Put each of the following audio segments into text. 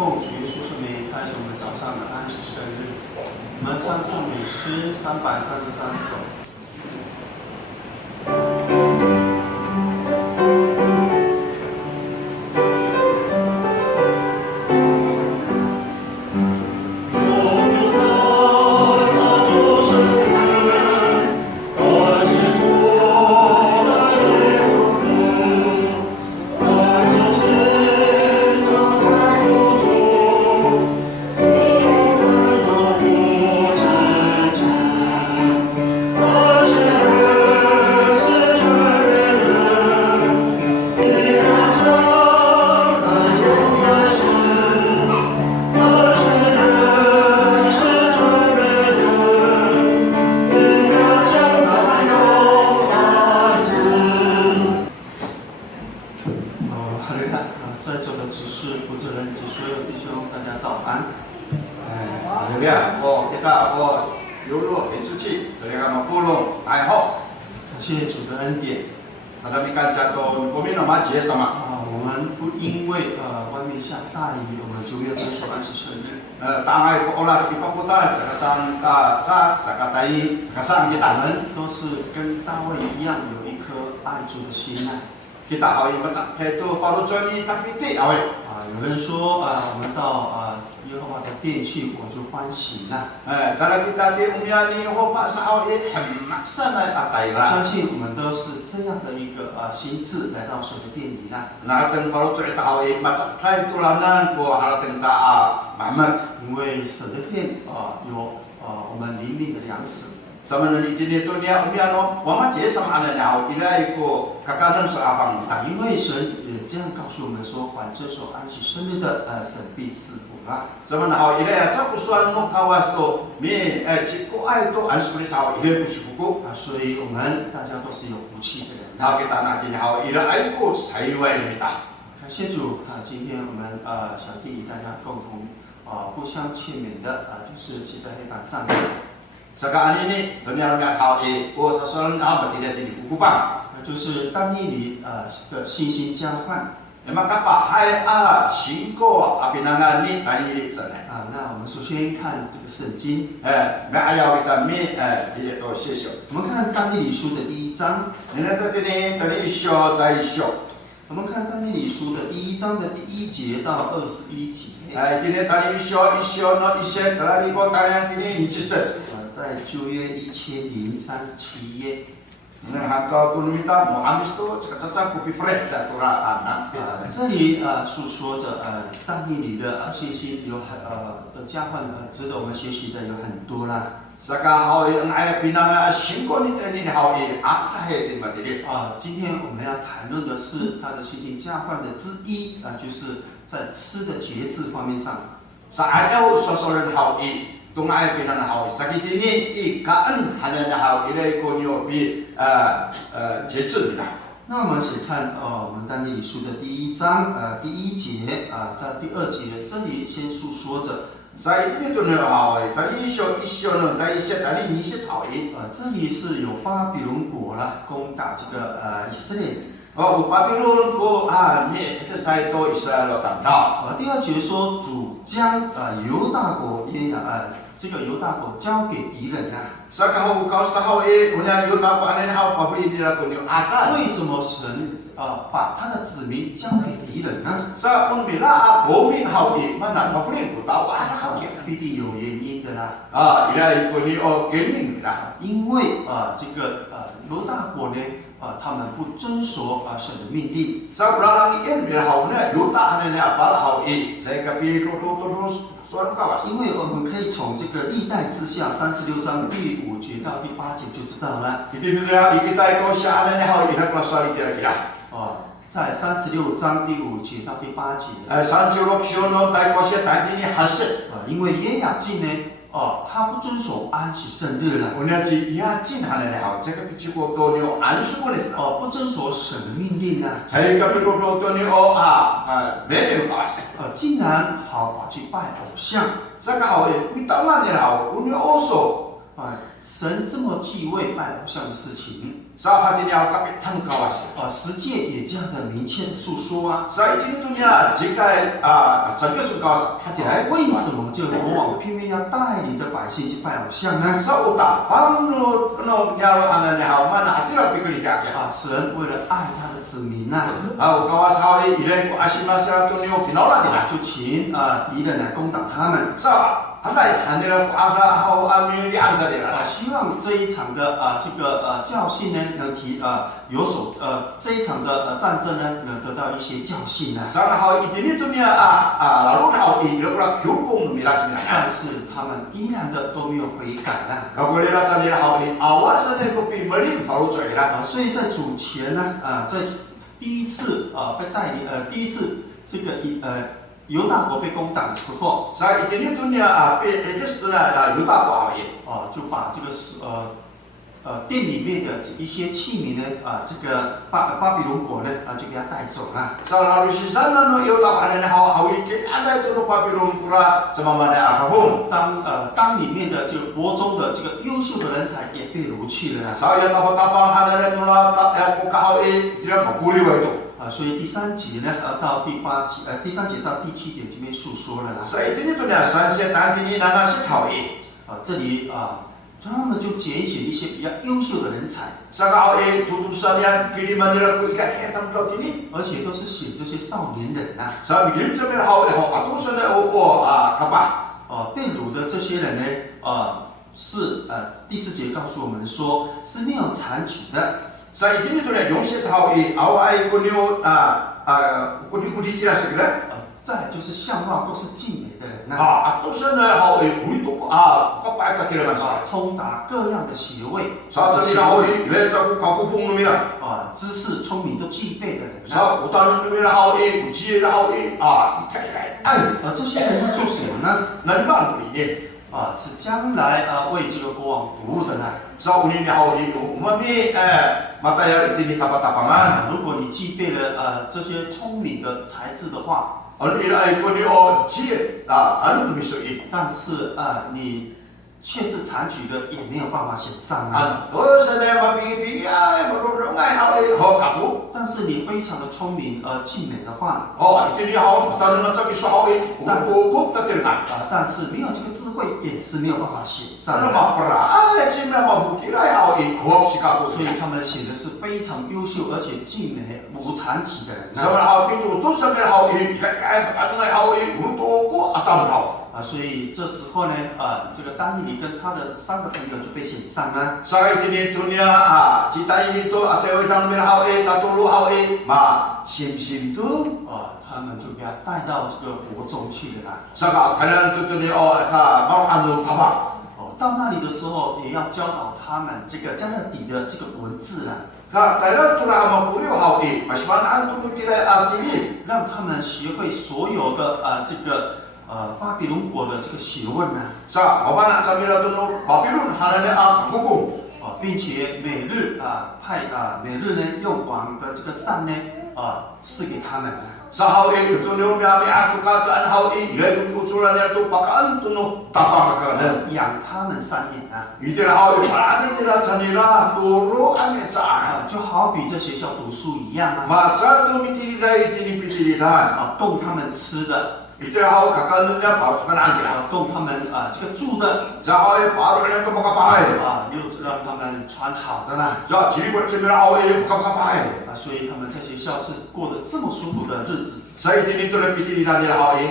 奉主耶稣圣名开始我们早上的安息圣日。我们唱赞美诗333首。谢谢主的恩典。我们不因为外面下大雨，我们就要遵守安息圣日。我们都是跟大卫一样，有一颗爱主的心啊。有人说我们到耶和华的殿去，我就欢喜了。相信我们都是这样的一个心智来到神的殿里了。因为神的殿有我们灵命的粮食。因为神也这样告诉我们说，凡遵守安息圣日的，神必赐福啊。所以我们大家都是有福气的人。感谢主今天我们小弟与大家共同互相劝勉的就是写在黑板上面。就是但以理的信心交换。那我们首先看这个圣经。我们看但以理书的第1章。我们看但以理书的第1章的第1节到21节。在旧约1037页。这里诉说着但以理的信心有的交换值得我们学习的有很多啦。今天我们要谈论的是他的信心交换的之一就是在吃的节制方面上。那我们请看我们但以理书的第1章第1节到第2节，这里先诉说着。这里是有巴比伦国啦攻打这个以色列。第2节说主将犹大国这个犹大国交给敌人啊。为什么神把他的子民交给敌人呢？必定有原因的啦。因为这个犹大国呢他们不遵守神的命令。因为我们可以从这个历代志下36章第5节到第8节就知道了。在36章第5节到第8节。因为约雅敬呢他不遵守安息圣日了。不遵守神的命令呢。竟然跑去拜偶像。神这么忌讳拜偶像的事情。Sa hatinya kapit han kawas. 十诫也这样的明确的诉说啊。Sa itunya jika saja suka hatinya 为什么这个国王偏偏要带领着百姓去拜偶像呢？ Sa uta pamno nyaro ananya mana hatinya pikir dia. 神为了爱他的子民呐， kawas hawi ilai ko asimasya tunyo finola dia. 就请敌人来攻打他们。 Sa Alai hanira ko asa hau ami di anza dia. 希望这一场的这个教训呢，能这一场的战争呢，能得到一些教训呢。 Sa hau itini tunya lalu hau i lokra kyupung mila tunya. 但是他们依然的都没有悔改了。 Kau boleh baca ni hau i awas ni kopi melin baru cuy lah. 所以在主前呢，在第一次被带领第一次这个犹大国被攻打的时候， Sa itini tunya pe ejes tunya yuta ko hau i. 就把这个殿里面的一些器皿呢，这个巴比伦国呢，就给他带走了。 Sa lalu si sana no yuta pada ni hau i ke ada tu lupa birum pura sama mana akabun. 当里面的这个国中的这个优秀的人才也被掳去了。 Sa ya tapang ada ni tula tak ya ko hau i tidak makuli wa itu. 所以第三节呢，到第3节到第7节这边述说了啦。 Sa itini tunya sanse tandini nana si hau i. 这里他们就拣选一些比较优秀的人才， Sa hau i tutusan yang kini manila ko ikat hitam tau ini. 而且都是选这些少年人呐。 Sa bikin cemil hau i hau atusan ni kapa. 被掳的这些人呢，是第4节告诉我们说是没有残局的。 Sa itini tunya yongsi hau i awai kunyo kudi cira segera. 再来就是相貌都是俊美的人呐。 atusan ni hau i itu kapa ikat kira mas. 通达各样的学位。 Sa cemil hau i le cakup kakupung numila. 知识聪明都具备的人。 Sa utan cemil hau i uji hau i ikat. 这些人在做什么呢？ Nanti ini. 是将来为这个国王服务的呢。 Sa unin hau i umami mata ya itini tapangan. 如果你具备了这些聪明的才智的话， Alilai ko ni o ji anu misoi. 但是你却是残局的，也没有办法选上啊。 Sana mapingi marurungai hau i ho kapu. 但是你非常的聪明俊美的话， Itini hau tan na cabi hau i kukup tatirkan. 但是没有这个智慧，也是没有办法选上 Ano 的。 mapra cimna mabukira hau i kuop sikapu. 所以他们选的是非常优秀而且俊美无残疾的人。 Sama hau itu tu sambil hau i kangai hau i untuk ko atam hau. 所以这时候呢，这个丹尼里跟他的3个朋友就被选上了。 Sa itini dunia cita ini tu atau orang bil hau i tatulu hau i ma sim tu. 他们就给他带到这个国中去了啦。 Sa kalian tu ni ta mau anu tabak. 到那里的时候也要教导他们这个加勒底的这个文字啦。 Kailan tu lah mau kuliah hau i masih mana tu tidak arti. 让他们学会所有的这个巴比伦国的这个学问呢。 Sa apa nak sambil tu Babylon hananya hukum. 并且每日呢用王的这个膳呢赐给他们。 Sa hau i tu ni umi aku katakan hau i le usulan yang tu pakaan tu no tapang kan. 养他们3年啊。 Itulah hau i pada tidak sanira turu ane sa. 就好比在学校读书一样啊。 Masa tu miti dai tini pitiliran. 供他们吃的。 Itulah hau kakannya pausukan angkira. 供他们这个住的。 Sa hau i baru yang tu makapai. 又让他们穿好的啦。 Sa jadi buat semua hau i makapai. 所以他们在学校是过得这么舒服的日子。 Saya ini tu lebih pitiliran dia hau i.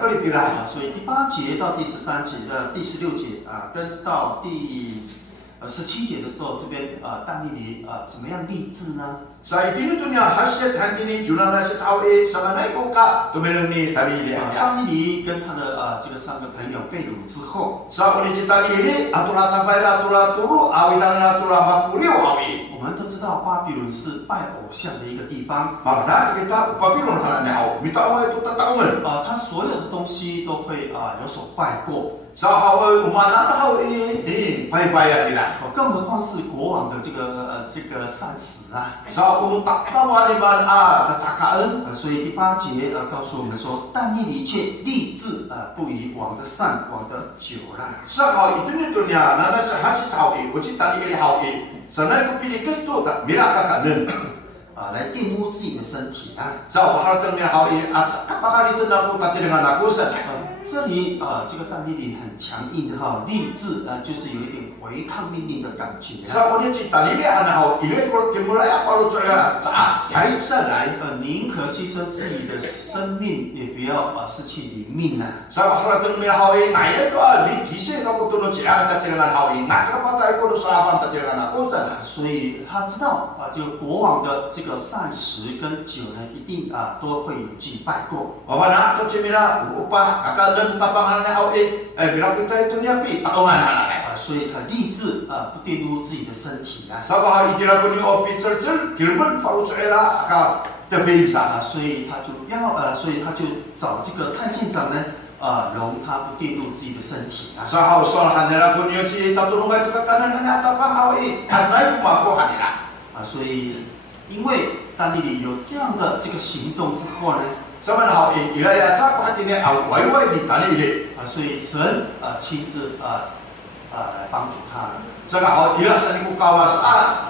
Kali pirah. 所以第8节到第13节的第16节跟到第17节的时候，这边但以理怎么样立志呢？ Saya ini tu ni hasil handini jualan hasil hau i sama naik buka tu meluni tadi dia. 但以理跟他的这个3个朋友被掳之后， Sa uli cita ini atulah sampai atulah turu awilan atulah makuliu hau i. 我们都知道巴比伦是拜偶像的一个地方。 Makna kita Babylon hananya hau. Minta hau itu tataungan. 他所有的东西都会有所拜过。 Sa hau umana hau i pai-pai dia. 更何况是国王的这个膳食啊。 Sa tak pawaliman tatakaan. 所以第8节告诉我们说，但以理却立志不以王的膳、王的酒啦。 Sa hau itu ni dunia nana hasil hau i. Uci tadi ini hau i. Sanay ko pinikito ta mira ka kanen. 来玷污自己的身体啊。 Sa pahalatang niya hawi at kapakalito na po pati dengan akusan. 这里这个但以理很强硬的立志就是有一点违抗命令的感觉。 Sa unya cita nili ana haw ile ko kimulay apalo tsaya sa yai sa lai. 宁可牺牲自己的生命，也不要失去你命啊。 Sa pahalatang niya hawi ngayon ko li gise ka ko tuno siya pati dengan hawi ngaka patay ko sa apan pati dengan akusan. 所以他知道这个国王的这个膳食跟酒呢，一定都会有祭拜过。 Wawana to chimina upah akalan tapangan na hawi bila kita itu niya pi taungan na. 所以他立志不玷污自己的身体啊。 Sa bahay itira ko ni opi church kirban faru tsaya ka tefisa. 所以他就找这个太监长呢，容他不玷污自己的身体啊。 Sa hauson hanela ko niyo si tatulong ito kakanan na tapang hawi anay pumako hanila. 所以因为但以理有这样的这个行动之后呢， Sa man hawi ilaya sa ko hatin niya away ni tanili. 所以神亲自来帮助他。 Sa ka hawi ila sa ni ko kawas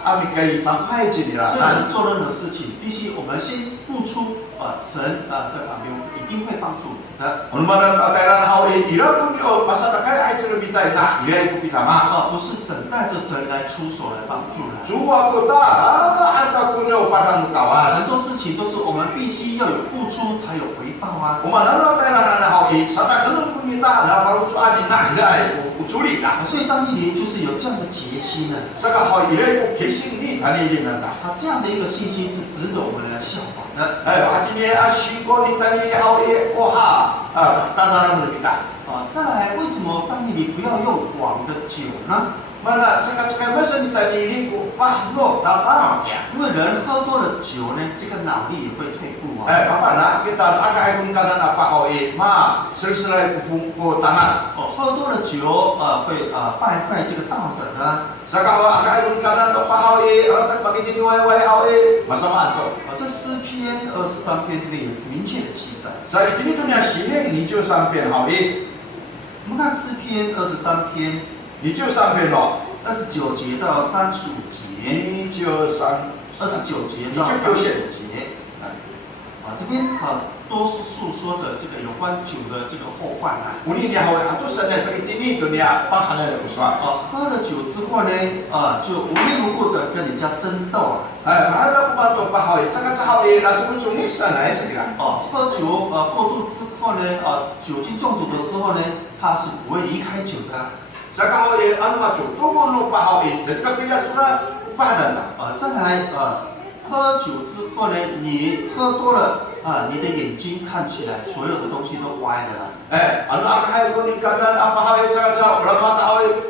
ami kay sampai 所以 jinira. 我们做任何事情，必须我们先付出，神在旁边一定会帮助你的。 Ano man ang katairan hawi ila ko niyo pasada kay ay sa bitay na ilay ko pitama. 不是等待着神来出手来帮助人。 Suwa ko ta ata ko niyo parang kawas. 很多事情都是我们必须要有付出才有回报啊。 Umanano katairan na hawi sa tagalog ko nita na faru tsani na ilay ko utsuli na. 所以当以理就是有这样的决心呢。 Sa ka hawi ilay ko kesin ni tanili na ta. 这样的一个信心是值得我们来效仿的。 hatin niya asiko ni tanili hawi oha tananan mo kita. 再来，为什么当以理不要用广的酒呢？ Mana cakap-cakap masa ni tanili ko pahlo tapang ya. 因为人喝多了酒呢，这个脑力也会退步啊。 Apa na kita akay kung kanan apa hawi ma silsilay ko tangan. 喝多了酒会败坏这个道德的。 Sa kawa akay kung kanan apa hawi ratak pagitiniway-way hawi masama to. 这诗篇23篇这里有明确的记载。 Sa itinito niya siheng ni Diyos ang hawi. 我们看诗篇23篇 ni Diyos ang no. 29节到35节。 ni Diyos ang 29节到35节。这边多是诉说着这个有关酒的这个后患啊。 Uni niya hawi ato sa niya sa itinito niya pahanay na uswa. 喝了酒之后呢，就无缘无故的跟人家争斗啊。 Mahal ko ba ito pa hawi? Saka sa hawi na tumutungis na sa kila. 喝酒过度之后呢，酒精中毒的时候呢，他是不会离开酒的。 Saka hawi ano ba ito? Tumulo pa hawi. Saka pila tura upahanan na. 再来喝酒之后呢，你喝多了你的眼睛看起来所有的东西都歪的了。 Ano ang kahit kung ikanan apa hawi saka sa wala mata hawi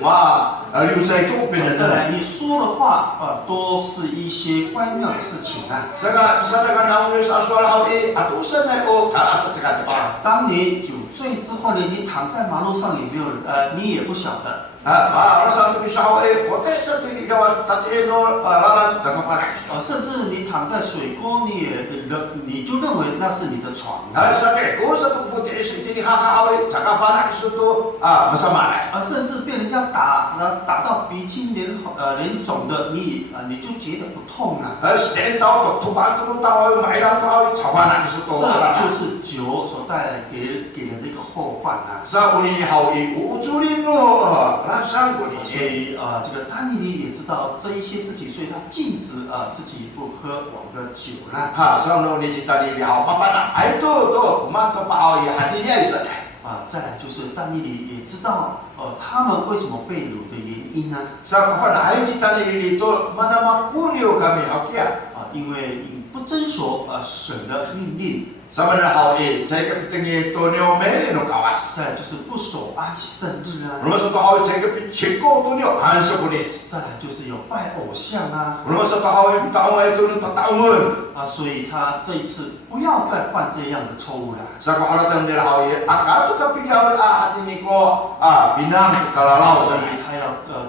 liusay ko 再 pinasa. 来，你说的话都是一些乖妙的事情啊。 Saka sa nakanawin sa aswal hawi atusan na o kaasa sa kanta. 当你酒醉之后呢，你躺在马路上也没有你也不晓得。 Rasa ito sa hawi, fote sa tinigawan tatino lalan nakapanak. 甚至你躺在水沟，你就认为那是你的床。 Sa ko sa tufote sa tinikakahawi, saka panak ito masama na. 甚至被人家打到鼻青脸肿的，你就觉得不痛了。 Sa tiin tao, tutupan ko tao, mailang tao, tsawanan ito. 这就是酒所带来给人的一个后患啊。 Sa uni hawi, uuturin mo, rasang ko 所以这个丹尼里也知道这一些事情，所以他禁止自己不喝广的酒啦。 sa ano ni si tadi haw papana. Ay to, kumanto pa hawi, hati niya isa na. 再来就是但以理也知道他们为什么被掳的原因呢？ Sa papana, ay si tadi dito, manamakulyo kami hakiya. 因为你不遵守神的命令。 Sa mana hawi, saya kapitingi to niyo mele no kawas. 再来就是不守安息圣日啊。 Rumah sa hawi, saya kapichiko to niyo, hanso kunit. 再来就是有拜偶像啊。 Rumah sa hawi, taong ay to niyo tataungon. 所以他这一次不要再犯这样的错误了。 Sa kahalatan nila hawi, akato kapilyaw hati ni ko, binang kalalaw. 所以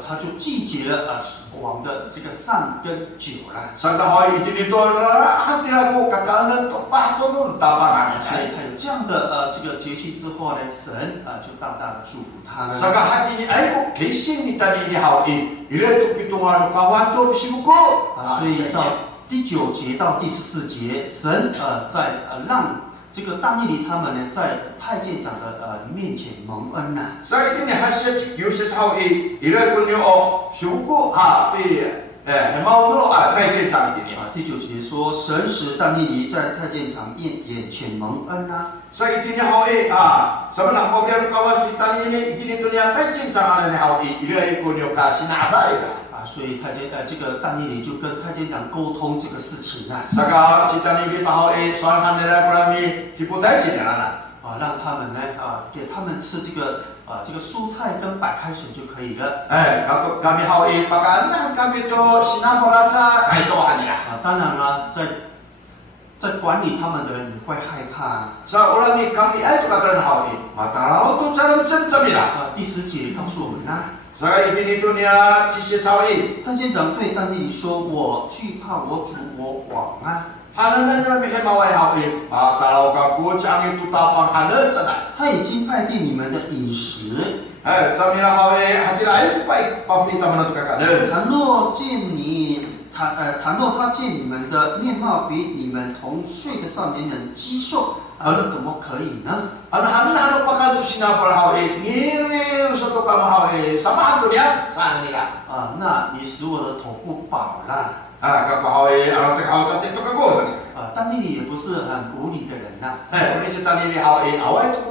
他就拒绝了王的这个善跟酒了。 Sa kahoy, itinito na hati na ko, kakanan to pa to nun, 뚜따빵하네. 所以他有这样的这个节气之后呢，神就大大的祝福他们。 Saka hati ni aiko kesin ni tadi ni hawi. Ile tu pitungan kawan tu bisibuko. 所以到第9节到第14节，神在让这个但以理他们呢，在太监长的面前蒙恩呐。 Sa ini hasil Yusuf hawi. Ile kunyo sibuko pi hemau no太监长的呢。 第9节说，神使但以理在太监长眼前蒙恩呐。 Sa ini hawi sebenarnya bagian kawas tadi ini ini dunia 太监长的hawi. Ile kunyo kasih nasai. 所以太监这个但以理就跟太监长沟通这个事情啊。 Saka kita ni tahu soalan nilai kami tipu太监啦。 让他们呢给他们吃这个蔬菜跟白开水就可以了。 Kalau kami hawi pakai kami tu sinar faraja itu hanya. 当然了，在管理他们的人也会害怕。 Sa orang ni kami itu katakan hawi. Mata laut tu cara macam lah. 第10节告诉我们啊。 Saya ini dunia cisi hawi. 太监长对但以理说：“我惧怕我主我王啊。” Hanan na may hemaway hawi. Mata laut kaku jangan itu tapang hanan sana. 他已经派定你们的饮食。 Kami lah hawi hati lain baik pasti taman itu kakanan. 倘若他见你们的面貌比你们同岁的少年人肌瘦，怎么可以呢？ Ano pakan tu sinar hawi. Ngiri satu kamu hawi. Sama dunia sana ni lah. 那你使我的头不饱了。 Kalau hawi alam tekau tadi tu kagu. 但以理也不是很无理的人呐。 Ini cerita ni hawi awal itu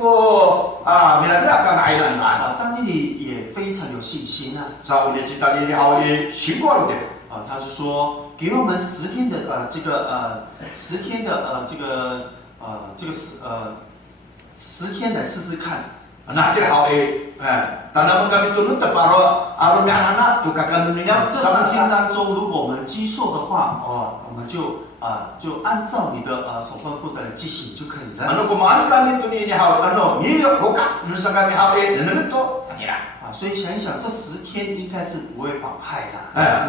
bila kan ailan kan. 但以理也非常有信心啊。 Sa ini cerita ni hawi singkor deh. 他是说给我们10天的10天来试试看。 Nah dia hawi tanam kami tunut terparo arumnya anak tu kakak dunia. 这10天当中，如果我们肌瘦的话，我们就按照你的所吩咐的进行就可以了。 Ano kumaan kami tu ni hawi ngilok loka nusa kami hawi nenut tu tanya. 所以想一想，这10天应该是不会妨害的。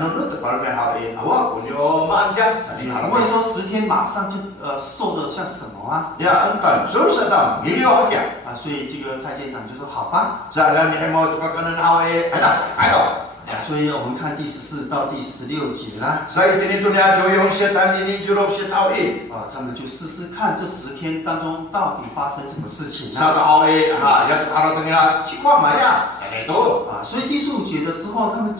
Nenut terparo kami hawi awak punyo manja. 不会说10天马上就瘦的像什么啊？ Ya entar susah dah ngilok aja. 所以这个太监长就说好吧。 Sa kami mau tu kakak hawi ayo. 所以我们看第14到第16节啦。 Sa ini dunia joyong setan ini juruk setawi. 他们就试试看这10天当中到底发生什么事情 Sa 呢？ hawi ya kalau tengah cikwa maya. Itu. 所以第15节的时候，他们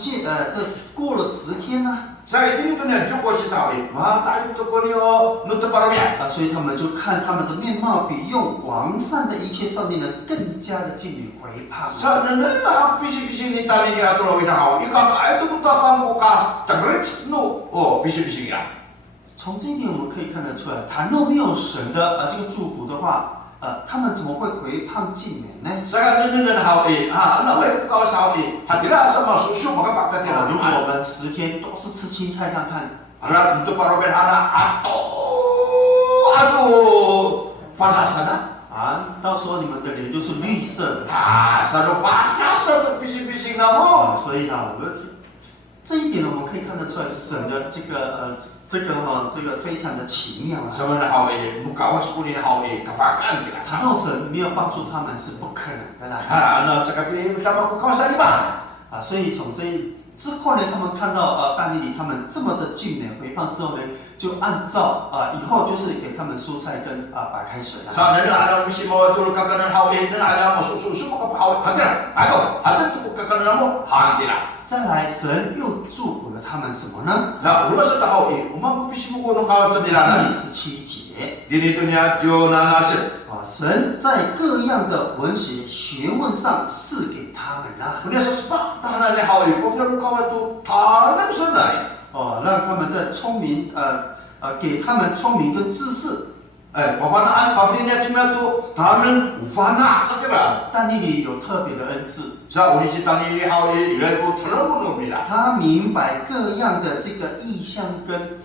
过了10天呢。 Sa ini dunia juruk setawi. Wah tadi tu kunyo nutup parumnya. 所以他们就看他们的面貌比用王善的一切少年人更加的敬礼回胖。 Sa nana bisi-bisi ni tali ni atur awin hawi. Ika itu tu tapang muka terus nu. Oh bisi-bisi ya. 从这一点我们可以看得出来，倘若没有神的这个祝福的话，他们怎么会回胖敬美呢？ Sa nana hawi. Anak wei kau hawi. Hatilah sama susu maka pakai dia. 如果我们10天都是吃青菜看看， Anak untuk parumnya anak aduh panas sana. 到时候你们的脸就是绿色的。 Satu panas satu bising-bising namu. 所以这一点呢，我们可以看得出来，神的这个非常的奇妙啊。 Sebenarnya hawi muka was pun ini hawi kefakan kita. 倘若神没有帮助他们是不可能的啦。 Anak cakap ini bersama kawasan di mana? 所以从之后呢，他们看到但以理他们这么的俊美回胖之后呢，就按照以后就是给他们蔬菜跟白开水啦。 Sa nana ada misi mau turun kakanan hawi, nana ada mau susu mau hawi. Hadilah, ada tu kakanan mo, hadilah. 再来，神又祝福了他们什么呢？ Nah, rumah sudah hawi, umang misi mau kono kawan 第 sembilan. 17节， Dini dunia jona nasib. 神在各样的文学学问上赐给他们啦。 Punya sesepak tahanan ni hawi, kau kawan tu tanam senai. 让他们在聪明给他们聪明跟知识。 Pafanaan, pavinnya cuma tu tahanan ufana saja. 但以理有特别的恩赐， Sa uni cita ni hawi, ilai tu tanam pun bila. 他明白各样的这个意象跟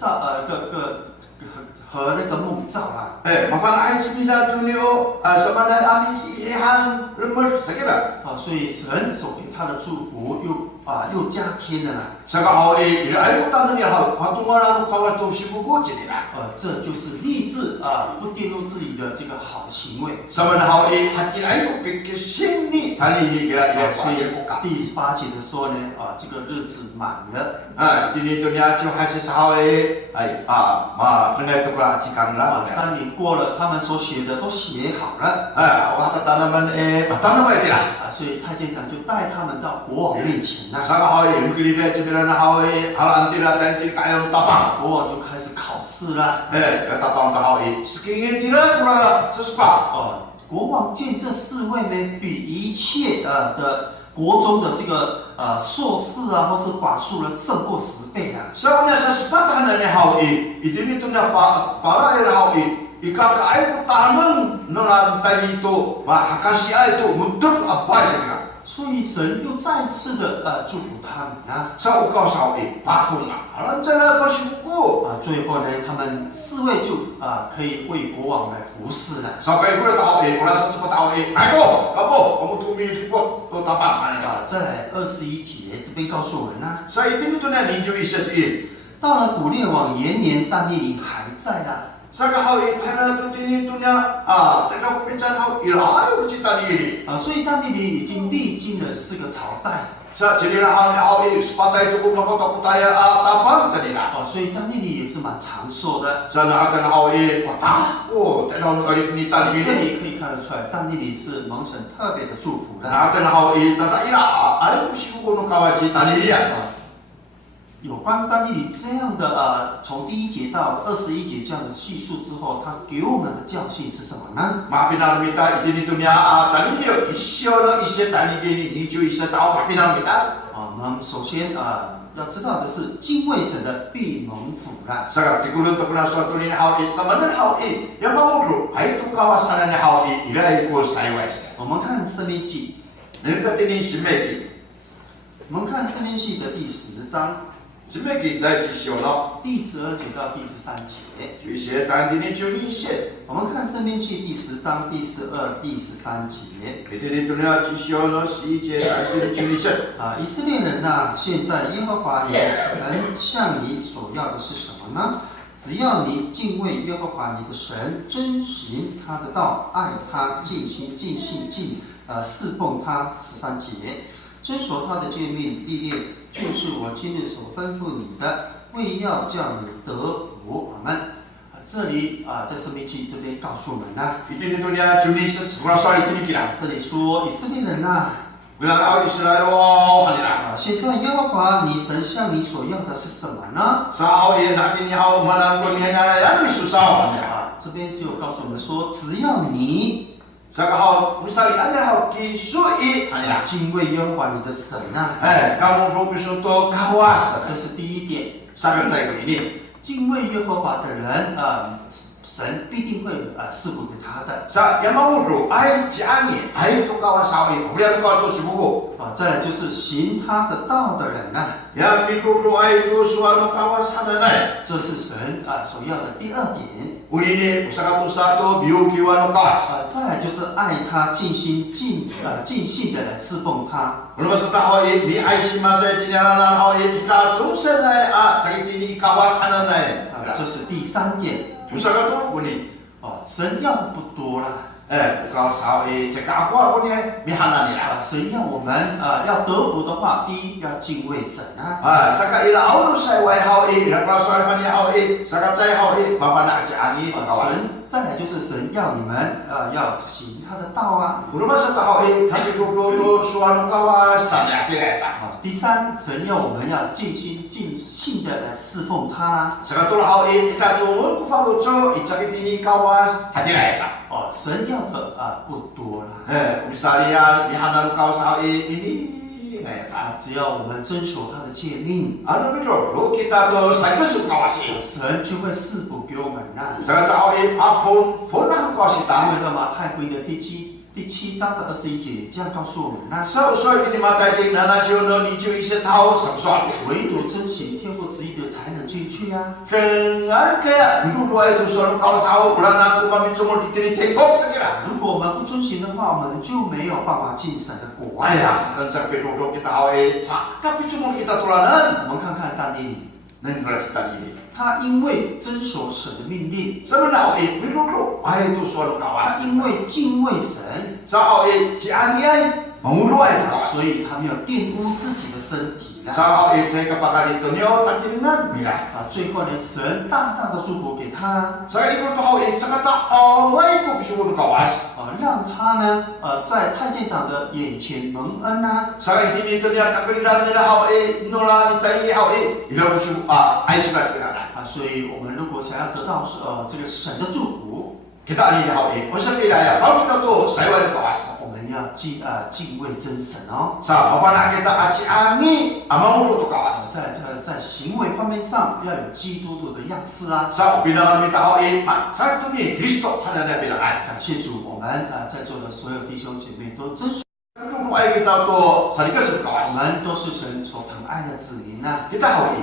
和那个梦兆啦。 Pafanaan cimila tu ni sama ada ahli ihan remus saja. 所以神所给他的祝福又又加添了啦。Saka hawi ila ayo tanang ya hawi patungaran kawa tu sibuku jadi lah. 这就是立志不玷污自己的这个好行为。Sama na hawi hati ayo pikir sini tali ini kira ila 所以第18节的说呢，这个日子满了。ini dunia cuma hasil hawi ma tengah itu kala cikang lah. 3年过了，他们所写的都写好了。awak tanaman tanaman itu lah. 所以太监长就带他们到国王面前了。Saka hawi mungkin dia cedera na hawi hal antira dan kaya tapang. 国王就开始考试了。tapang hawi sekingin tidak pula sesuatu. 国王见这4位呢，比一切的国中的这个硕士或是法术呢，胜过10倍了。Sebenarnya sesepatan dari hawi, ini tu dah para dari hawi, ika kai tanam nolantai itu, makasih itu mudah apa saja. 所以神又再次的祝福他们啊。Saya ukau sawi, patung ah, alam cara bersyukur. 最后呢，他们4位就可以为国王来服侍了。Sampai kita tahu orang sesepatan tahu kamu tu support tu tapak. 再来21节，这边告诉我们呢， Saya ini tu nak ninju isyaji. 到了古列王延年，但以理还在啦。 Saka hawi pada tu ini tu nya terkau bicara hawi ilai bercita diri. 所以但以理已经历经了4个朝代。 Sa jadilah hawi sepatah itu pun mahkota putaya tapang jadilah. 所以但以理也是蛮长寿的。 Sana akan hawi patah. Terang kali penitan 这 ini. 里可以看得出来，但以理是蒙神特别的祝福的。 Akan hawi tanda ila ada usiku no kawaji tani dia. 有关但以理这样的从第1节到21节这样的叙述之后，他给我们的教训是什么呢？ Maafin minta ini tu nya tani dia isyo no isyo tani ini ni ju isyo tahu maafin minta. 我们首先要知道的是，敬畏神的必蒙福啦。 Sekarang dikulun tu pernah suatu ni hawi sama dengan hawi yang mampu itu kawasan ni hawi ila ikut saya wes. 我们看申命记， Nanti ini semedi. 我们看申命记的第10章。 Semedi dah jisyo no. 第12节到第13节， Jisyo tani ini ju isyo. 我们看《申命记》第10章第12、第13节。 Ini tu nya jisyo no si je tani ju isyo. 以色列人呐，现在耶和华你的神向你所要的是什么呢？只要你敬畏耶和华你的神，遵循他的道，爱他，尽心尽性侍奉他。13节，遵守他的诫命律例，就是我今日所吩咐你的，为要叫你得福。我们这里在申命记这边告诉我们呢， Ini tu nya ju ni sekolah soal itu ni kira. 这里说以色列人呐。 Bila kau Israel oh halira. 现在耶和华你神向你所要的是什么呢？ Sao ye nak ni hau mana pun ni hanya yang susah. 这边只有告诉我们说，只要你 Saka hau misal anda hau kisui halira. 敬畏耶和华你的神呐， Kamu fokus untuk kawasan. 这是第一点。 Sangat saya ini. 敬畏耶和华的人神必定会赐福给他的。 Sa yang mau tu ai jani ai tu kawasan ini. Boleh kau tu sibuku. 再来就是行他的道的人呐， Yang mikro ai tu suatu kawasan ni. 这是神所要的第2点。 Uli ni satu satu biu kiwan kawas. 再来就是爱他，尽心尽性的来侍奉他。 Belum serta hau ini ai si masa jenara hau ini kita jungsen ni sakit ini kawasan ni. 这是第3点。 Usaha tu pun ni. 神要的不多啦。 Kau sahaja cakap apa pun ni mihana ni lah. 神要我们要得福的话，第一要敬畏神啊。 Saka ila awal saya wai hau ila kalau soal pani hau saka saya hau bapa nak jangi kawan. 神再来就是神要你们要行他的道啊。 Rumah serta hau kami tu soal kawan saya kira cak. 第3，神要我们要尽心尽性的来侍奉他啊。 Saka tu hau kita cuma ku faham tu icak ini kawan hati lah cak. 神要的不多啦。 Misalnya mihana kau sahau ini. 只要我们遵守他的诫命， Ano betul? Kita tu saya suka wasi. 神就会赐福给我们呐。 Saka sahau phone nak kau si 因 tahu. 为在马太福音的第7章的21节这样告诉我们呐。 Sa usai ini mata ini nana siono ni cui se tahu samsua. 唯独遵行天父旨意的才能进去呀。 Dengan kaya minudua itu suatu kawasan ulang aku kami cuma ditiri tekok segera. 如果我们不遵循的话，我们就没有办法进神的国。 Ayah, kencang penduduk kita awet, tapi cuma kita tulanan. 我们看看但以理， Nenggelas kita ini. 他因为遵守神的命令， Sebenarnya awet minuduk, ayah itu suatu 他 kawasan. 因为敬畏神， Sa awet si aniai mengurua itu 所 kawasan. 以他没有玷污自己的身体啦。 Sa awet saya kepakai itu nyo tatingan mira. 最后呢，神大大的祝福给他， Saya ikut tahu awet cakap awet itu bisa suatu kawasan. 让他呢，在太监长的眼前蒙恩啊。 Sa ini itu dia kakak nila awet nola ditanya awet. Ilau bisa ay sudah kira. 所以我们如果想要得到这个神的祝福， Kita alih awet. Masa kira ya, baru kita tu saya awet kawasan. 我们要敬畏真神哦。 Sa apa kita aci ani amang ulu tu kawasan. 在行为方面上要有基督徒的样式啊。 Sa bilang minta awet, sa itu ni Kristo hanya dia bilang ay. 感谢主，我们在座的所有弟兄姐妹都真实， Dulu ay kita tu salika sa 我 kawasan. 们都是神所疼爱的子民啊。 Kita awet,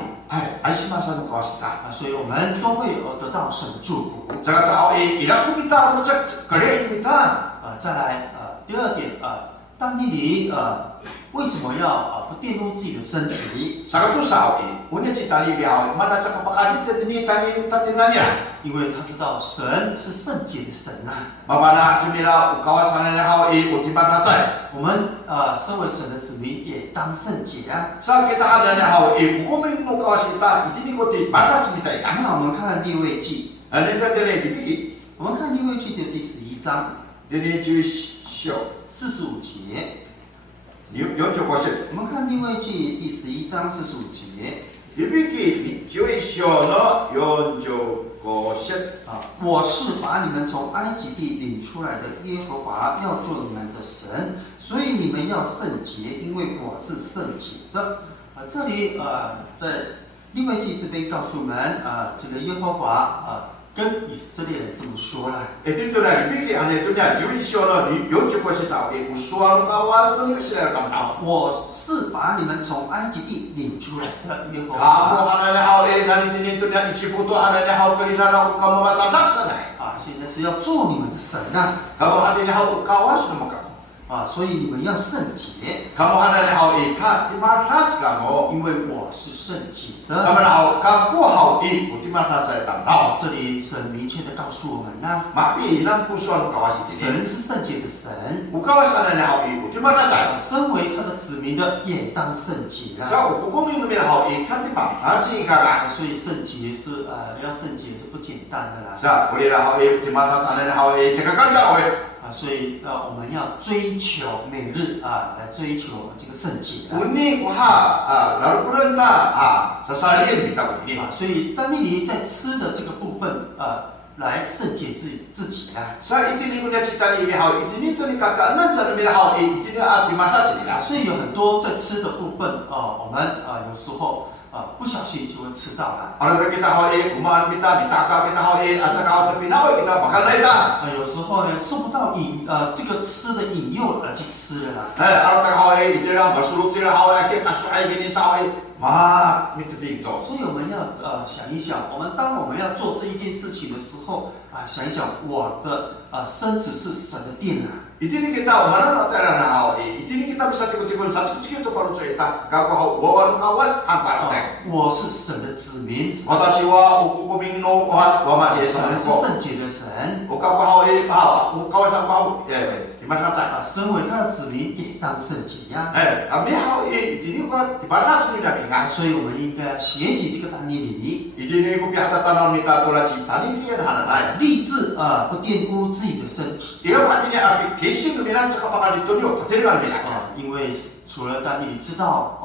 ay si masa tu kawasan ta. 所以我们都会得到神的祝福。 Sa awet, ilang ko kita ucap kare kita. 再来第二点但以理为什么要不玷污自己的身体？ Sa tu sa awet, unya cita ni dia awet, mana cakap pakadit ni tani tatinanya. 因为他知道神是圣洁的神啊。 Mabana cumila kawasan ni awet, utiban racai. 我们身为神的子民也当圣洁啊。 Sa kita ada ni awet, hukumin mo kawasan kita, ini ko ti bana cumita ikan. 那我们看利未记， Ano yung dali dipili? 我们看利未记的第11章 Dili Jewish show. 45节。 Yung chokosin. 我们看利未记第11章45节 Ibiki Jewish show no yung chokosin. 我是把你们从埃及地领出来的耶和华，要做你们的神，所以你们要圣洁，因为我是圣洁的。这里在利未记这边告诉我们这个耶和华跟以色列人这么说了。 Ito na ibiki ang ito niya Jewish show no yung chokosin sa akin. Usual kawan ito sila kamao. 我是把你们从埃及地领出来的耶和 Kamu 华。 ana na hao nani dito niya ichiputo ana na hao kalina na kamu masadak sanay. 现在是要做你们的神啊！ Kamu ana na hao kawas na makamu. 所以你们要圣洁， Kamu ana na hao ikat timaraj kamu. 因为我是圣洁 Sama 的。 na hao kaku hao timaraj sa tangao. 这里神明确的告诉我们呢， Mapi ilang pusuan kawas ini. 神是圣洁的神， Ukawas ana na hao timaraj sa. 身为他的子民的也当圣洁啊。 Sa hukum yung numero hao ikat timaraj ikaga. 所以圣洁是要圣洁是不简单的啦。 Sa ulira hao timaraj ana na hao chakakanda oy. 所以我们要追求每日来追求这个圣洁啊。 Uni kuha lalu kurenta sa salin kita ini. 所以但以理在吃的这个部分来圣洁自己啊。 Sa itini ko niya cita ni hao itini to ni kakaanan sa numero hao itini at dimasa nila. 所以有很多在吃的部分我们有时候不小心就会吃到了。 Ano ba kita hao kumain kita ditaka kita hao at saka hao pinaway kita bakal na ita. 有时候呢受不到这个吃的引诱而去吃了啦。 Ano ta hao itira masuluk tira hao ay kasuay gini sa hao ma mititing to. 所以我们要想一想，当我们要做这一件事情的时候想一想我的身子是神的殿啊。 Itini kita umana na tera na hao itini kita bisa tikot-tikot sa tsukitsukito paru sa ita. Kako hao wawan kawas ang parate. 我是神的子民， Watashi wa ukukuming no kuhat wa ma 神 jesa 是 ko. 圣洁的神。 Ukaw hao kawasan ko hao dimasa sa. 身为他的子民也当圣洁呀。 Kami hao itini ko dimasa sa nila nga. 所以我们应该学习这个但以理， Itini ko piyata tanaw ni Tato la cita ni niya hananay. 立志不玷污自己的身体 Ikaw pati niya api kissing luminan sa kapakalito niyo. Katilgan nila. 因为除了但以理知道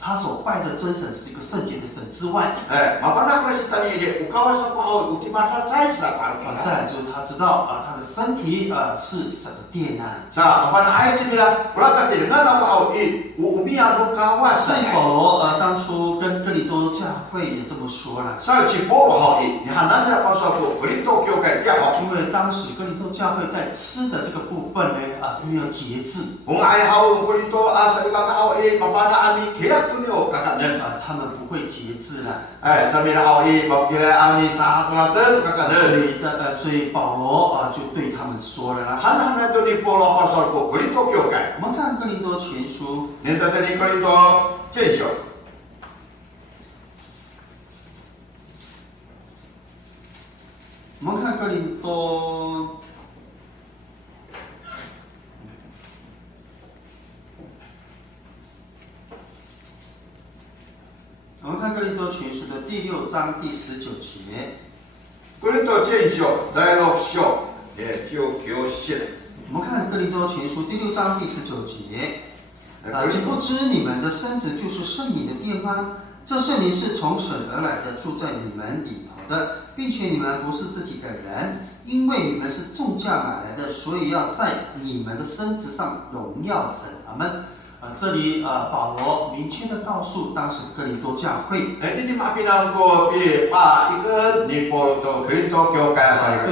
他所拜的真神是一个圣洁的神之外， Mapana ko na si tani ide ukawasan ko hao utimasa sa sa parang 再来就是他知道他的身体是神的殿啊。 Sa mapana ay nila wala ka tingan ako hao uumiya no 所 kawasan. 以保罗当初跟哥林多教会也这么说了， Sa chiporo hao ni hanan nila pa sa ko Korinto kyo kay tiya hao. 因为当时哥林多教会在吃的这个部分呢都没有节制， Kung ay hao Korinto asa ika ka hao mapana ami kaya itu ni kakanen. 他们不会节制了。Sabi na hawi bagila ani sa hatulaten kakanen. 所以保罗就对他们说了啦。Han itu ni Paulo apostol ko Korinto kyokai. 我们看哥林多前书， Nenta tadi Korinto censyo. 我们看哥林多。 我们看哥林多前书的第6章第19节。 Korinto censyo第6章19節。 我们看哥林多前书第6章第19节。岂不知你们的身子就是圣灵的殿吗？这圣灵是从神而来的，住在你们里头的，并且你们不是自己的人，因为你们是重价买来的，所以要在你们的身子上荣耀神。阿们。 这里保罗明确的告诉当时哥林多教会，对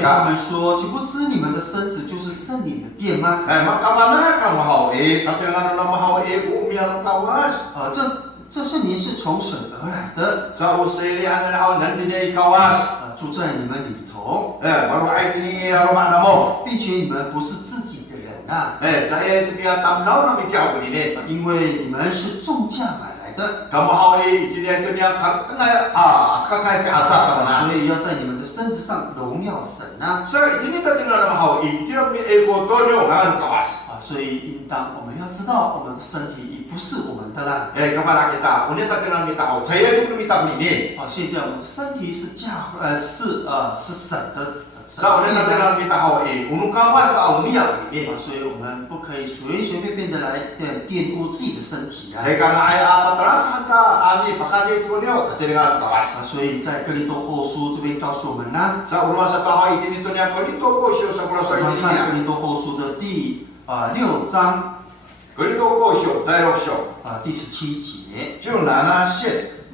他们说：岂不知你们的身子就是圣灵的殿吗？这圣灵是从神而来的，住在你们里头，并且你们不是自己的人啊。 因为你们是重价买来的，所以要在你们的身子上荣耀神啊。所以应当我们要知道，我们的身体已不是我们的啦。现在我们的身体是是神的。 所以我们不可以随随便便的来玷污自己的身体啊。所以在哥林多后书这边告诉我们呢，我们看哥林多后书的第6章，第17节。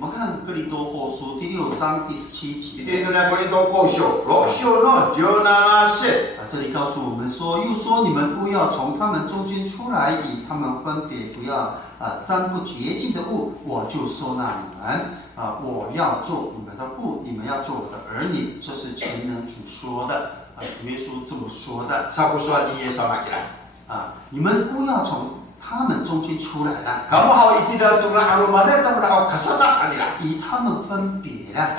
我们看哥林多后书第6章第17节。这里告诉我们说，又说你们不要从他们中间出来，以他们分别，不要沾不洁净的物，我就收纳你们。我要做你们的父，你们要做我的儿女。这是全能主说的，主耶稣这么说的。你们不要从 他们中间出来了，以他们分别了。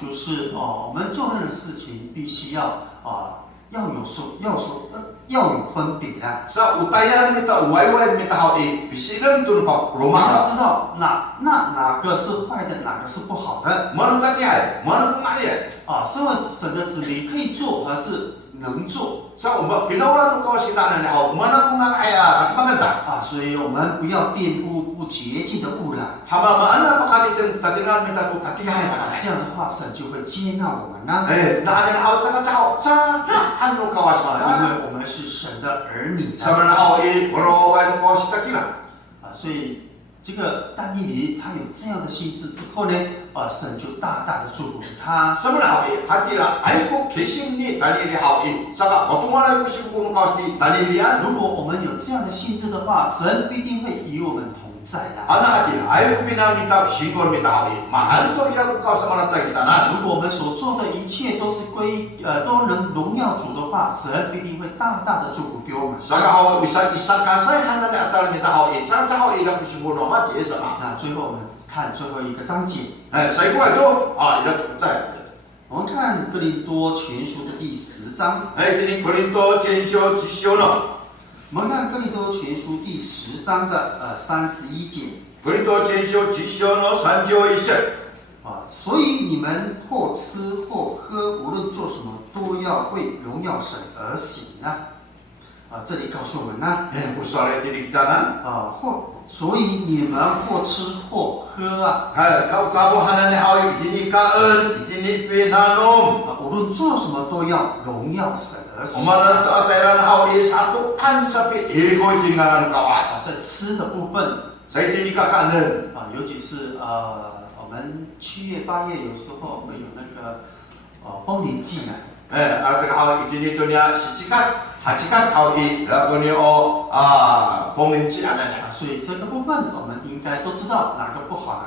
就是我们做任何事情必须要有分别的。我们要知道哪个是坏的，哪个是不好的。身为神的子民可以做，还是能做？ 所以我们不要玷污不洁净的物了。这样的话，神就会接纳我们呢。因为我们是神的儿女。所以这个但以理他有这样的心智之后呢，神就大大的祝福他。如果我们有这样的心智的话，神必定会与我们同在的。如果我们所做的一切都是都能荣耀主的话，神必定会大大的祝福给我们。那最后我们看最后一个章节。我们看哥林多前书的第10章。我们看哥林多前书第10章的31节。所以你们或吃或喝，无论做什么，都要为荣耀神而行啊。这里告诉我们呢，所以你们或吃或喝啊，无论做什么都要荣耀神而行。在吃的部分，尤其是我们7月8月有时候会有那个丰年祭呢。 하지만 하오이 라고니오奉献祭安尼。所以这个部分我们应该都知道哪个不好，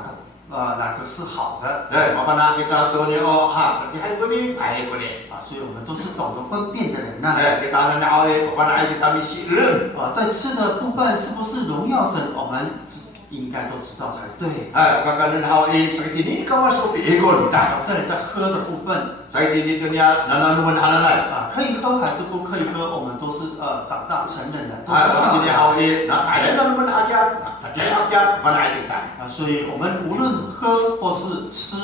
哪个是好的。对，麻烦那kita tahu hari ini baik ini。所以我们都是懂得分辨的人呐。kita nanti pada kita misi lem。在吃的部分是不是荣耀神，我们应该都知道才对。Kakanin hawi sakit ini kau masuk ego kita。再来在喝的部分。sakit ini dunia nananuan halal。可以喝还是不可以喝，我们都是长大成人的。sakit ini hawi nak ada nananuan aja，tak aja mana kita。所以我们无论喝或是吃，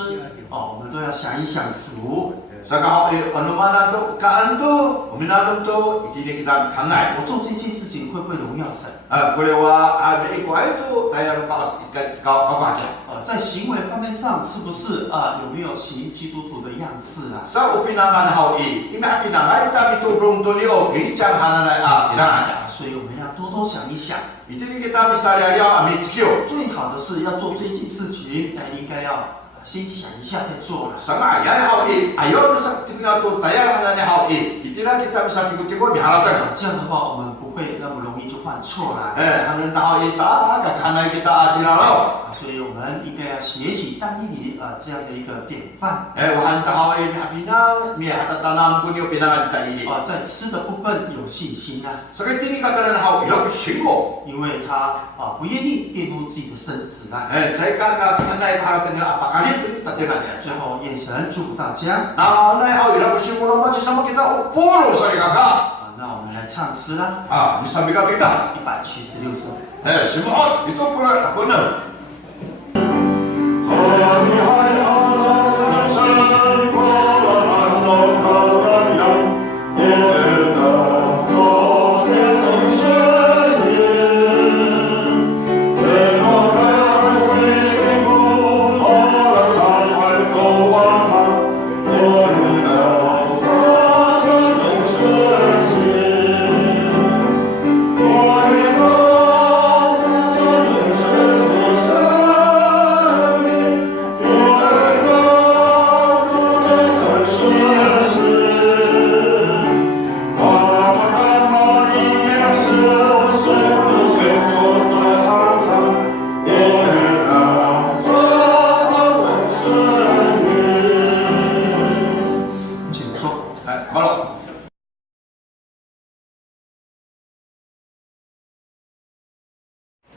我们都要想一想主。Sekarang mana tu kaan tu, minum tu, ini kita kangai。我做这件事情会不会荣耀神？boleh wah ada ikut itu, saya lupa kau baca。在行为方面上，是不是有没有行基督徒的样式啊？Sa upinangan hawi, ina pinangai tapi tu belum tu leo, ini jangan hanai pinangan。所以我们要多多想一想。Ini kita bisa lihat ambil skill。最好的是要做这件事情，应该要。先想一下再做了。Sangat ya hawi, ayo kita tinggal tu tayar dengan hawi, itulah kita bisa tiga-tiga biarlah。这样的话，我们不会那么容易就犯错了。kami hawi cara kerana kita ajar lo。所以我们应该要学习但以理这样的一个典范。wahan hawi bina, mihata tanam punya pinangan kita ini。在吃的部分有信心啊。Sakit ini katakan hawi要辛苦，因为他不愿意玷污自己的身子啊。saya katakan para apa kali。最后，愿神祝福大家。那好，伊拉不是我们去什么给他菠萝啥的嘎嘎。那我们来唱诗啦。你上面个给他176首。什么好？你都不来，不能。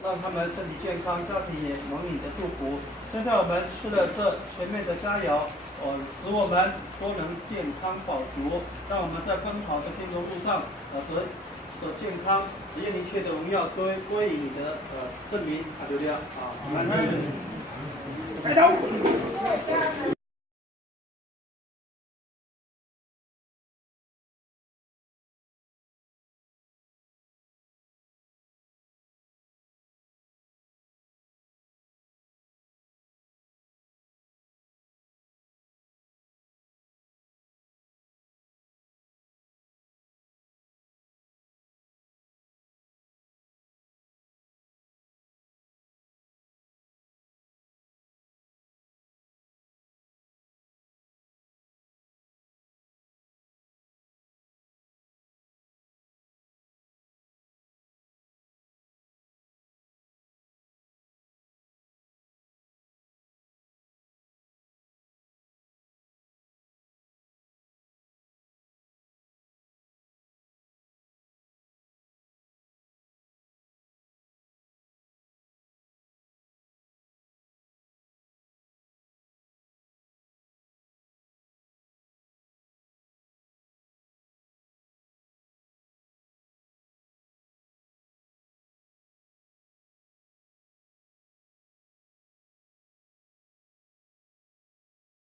让他们身体健康，家庭也蒙你的祝福。现在我们吃了这全面的佳肴，使我们都能健康饱足，让我们在奔跑的天国路上得健康，愿一切的荣耀归于你的圣名。哈利路亚！啊，阿门。开头。